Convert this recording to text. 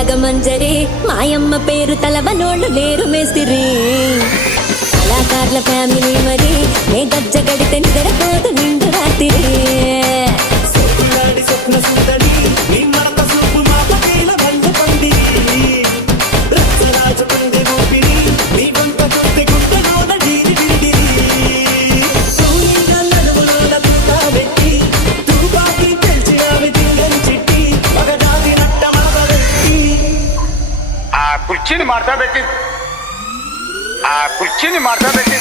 రాగమంజరి మాయమ్మ పేరు తలవనోళ్ళు లేరు మేస్తిరి కళాకారుల ఫ్యామిలీ మరి నే గజ్జ గడితే నిద్రపోదు నిండు రాత్రి స్వప్న సుందరి నీ మరత చూపు మాత వేల బంధ పంది రచ్చరాజు పంది ఊపిరి నీ వంట కొద్ది గుంటలోన డీరి విరిగిరి సూర్యుల నడుములోన తూకాబెట్టి తూపాకి తెలిసి ఆమె దింగని చిట్టి మగజాతి నట్ట మాగబెట్టి ఆ కుర్చీని మార్చబెట్టి ఆ కుర్చీని మార్చబెట్టి